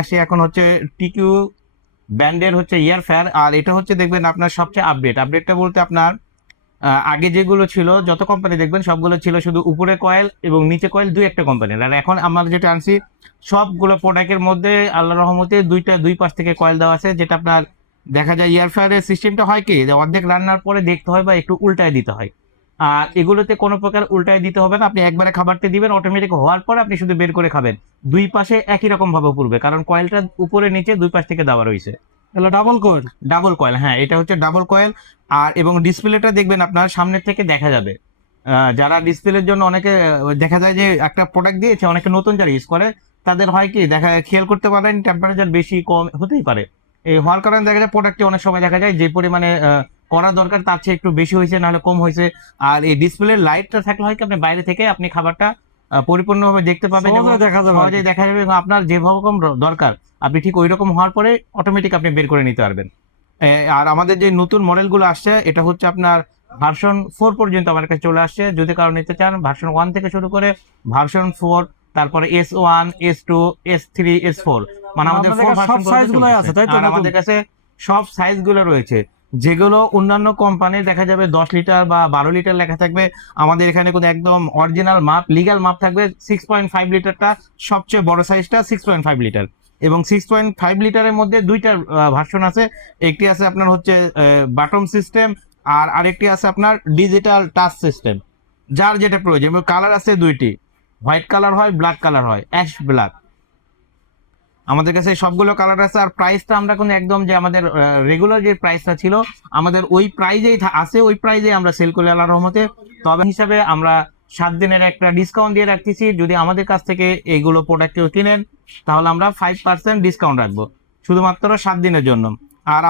আসি এখন হচ্ছে টিকিউ ব্র্যান্ডের হচ্ছে ইয়ারফেয়ার। আর এটা হচ্ছে দেখবেন আপনার সবচেয়ে আপডেটটা বলতে আপনার আগে যেগুলো ছিল যত কোম্পানি দেখবেন সবগুলো ছিল শুধু উপরে কয়েল এবং নিচে কয়েল দুই একটা কোম্পানির। আর এখন আমরা যেটা আনছি সবগুলো প্রোডাক্টের মধ্যে আল্লাহ রহমতে দুই পাশ থেকে কয়েল দেওয়া আছে, যেটা আপনার দেখা যায় ইয়ারফেয়ারের সিস্টেমটা হয় কি যে অর্ধেক রান্নার পরে দেখতে হয় বা একটু উল্টায় দিতে হয়। আর এগুলোতে কোনো প্রকার উল্টায় দিতে হবে না, আপনি একবারে খাবারটা দিবেন, অটোমেটিক হওয়ার পর আপনি শুধু বের করে খাবেন। দুই পাশে একই রকম ভাবে পুড়বে, কারণ কয়েলটা উপরে নিচে দুই পাশ থেকে দেওয়া রয়েছে। তাহলে ডাবল কয়েল। ডাবল কয়েল, হ্যাঁ এটা হচ্ছে ডাবল কয়েল। আর এবং ডিসপ্লেটা দেখবেন আপনার সামনের থেকে দেখা যাবে। যারা ডিসপ্লের জন্য অনেকে দেখা যায় যে একটা প্রোডাক্ট দিয়েছে, অনেকে নতুন যারা ইউজ করে তাদের হয় কি দেখা খেয়াল করতে পারেন টেম্পারেচার বেশি কম হতেই পারে। এই হওয়ার কারণে দেখা যায় প্রোডাক্টটি অনেক সময় দেখা যায় যে পরিমাণে করা দরকার তার চেয়ে একটু বেশি হয়েছে, নাহলে কম হয়েছে। আর এই ডিসপ্লের লাইটটা থাকলে হয় কি আপনি বাইরে থেকে আপনি খাবারটা পরিপূর্ণভাবে দেখতে পাবেন, সহজে দেখা যাবে আর কি। সহজেই দেখা যাবে এবং আপনার যেভাবে দরকার আপনি ঠিক ওই রকম হওয়ার পরে অটোমেটিক আপনি বের করে নিতে পারবেন। আর আমাদের যে নতুন মডেলগুলো আসছে এটা হচ্ছে আপনার ভার্সন 4 পর্যন্ত আমার কাছে চলে আসছে। যদি কারো নিতে চান ভার্সন 1 থেকে শুরু করে ভার্সন 4, তারপরে S1, S2, S3, S4, মানে আমাদের আপনাদের কাছে সব সাইজ গুলাই আছে তাই তো? আর আমাদের কাছে সব সাইজ গুলো রয়েছে। যেগুলো অন্যান্য কোম্পানি দেখা যাবে 10 লিটার বা 12 লিটার লেখা থাকবে, আমাদের এখানে কোনো একদম অরিজিনাল মাপ লিগ্যাল মাপ থাকবে। 6.5 লিটারটা সবচেয়ে বড় সাইজটা 6.5 লিটার, এবং 6.5 লিটারের মধ্যে দুইটা ভার্সন আছে। একটি আছে আপনার হচ্ছে বাটন সিস্টেম, আর আরেকটি আছে আপনার ডিজিটাল টাচ সিস্টেম। যার যেটা প্রয়োজন, কালার আছে দুইটি, হোয়াইট কালার হয়, ব্ল্যাক কালার হয়, অ্যাশ ব্ল্যাক। আমাদের কাছে সবগুলো কালার আছে। আর প্রাইসটা আমরা কোনো একদম যে আমাদের রেগুলার যে প্রাইসটা ছিল আমাদের ওই প্রাইজেই আছে, ওই প্রাইজেই আমরা সেল করি আল্লাহর রহমতে। তবে হিসাবে আমরা 7 দিনের একটা ডিসকাউন্ট দিয়ে রাখতেছি। যদি আমাদের কাছ থেকে এইগুলো প্রোডাক্ট কেউ কিনেন তাহলে আমরা 5% ডিসকাউন্ট রাখবো শুধুমাত্র 7 দিনের জন্য। আর